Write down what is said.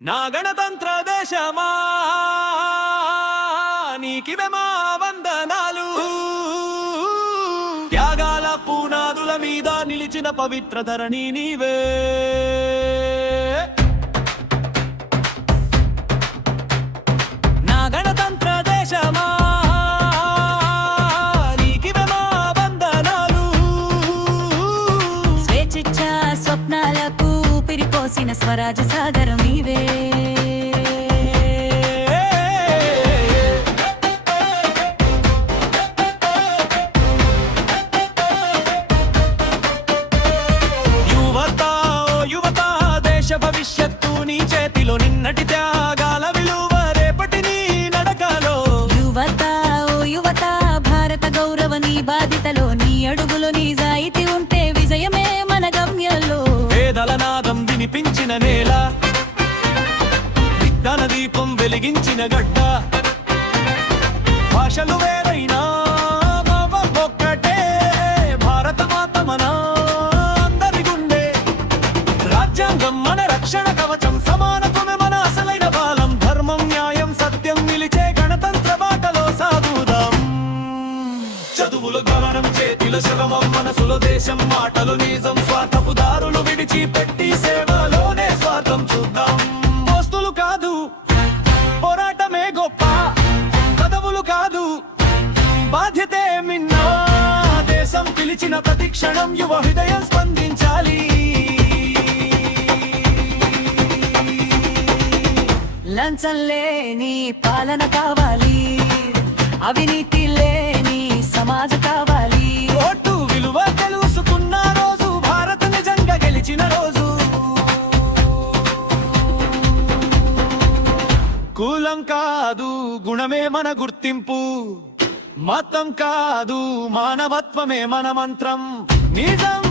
నా గణతంత్ర దేశమా నీకివే మా వందనాలు. త్యాగాల పునాదుల మీద నిలిచిన పవిత్ర ధరణి నీవే. నా గణతంత్ర దేశమా నీకివే మా వందనాలు. స్వేచ్ఛ స్వప్నాలకు ఊపిరిపోసిన స్వరాజ సాగరం నీవే. భవిష్యత్తు నీ చేతిలో, నిన్నటి త్యాగాల విలువ రేపటి నీ నడకలో. యువత ఓ యువత, భారత గౌరవ నీ బాధ్యతలో, నీ అడుగులో నిజాయితీ ఉంటే విజయమే మన గమ్యంలో. వేదల నాదం వినిపించిన నేల, విజ్ఞాన దీపం వెలిగించిన గడ్డ. భాషలు వేరైనా భావం ఒక్కటే, భారత మాత మన అందరి గుండె. రాజ్యాంగం మన రక్షణ కవచం, సమానత్వమే మన అసలైన బాలం. ధర్మం న్యాయం సత్యం నిలిచే గణతంత్ర బాటలో సాగుదాం. చదువులు గమనం, చేతిలో శ్రమం, మనసులో దేశం, మాటలు నిజం. స్వార్థపు దారులు విడిచి పెట్టి సేవలోనే స్వార్థం చూద్దాం. పోస్టులు కాదు పోరాటమే గొప్ప, పదవులు కాదు బాధ్యతే మిన్నా. దేశం పిలిచిన ప్రతి క్షణం యువ హృదయం స్పందించాలి. లంచం లేని పాలన కావాలి, అవినీతి లేని సమాజం కావాలి. ఓటు విలువ తెలుసుకున్న రోజు, భారత నిజంగా గెలిచిన రోజు. కులం కాదు గుణమే మన గుర్తింపు, మతం కాదు మానవత్వమే మన మంత్రం. నిజం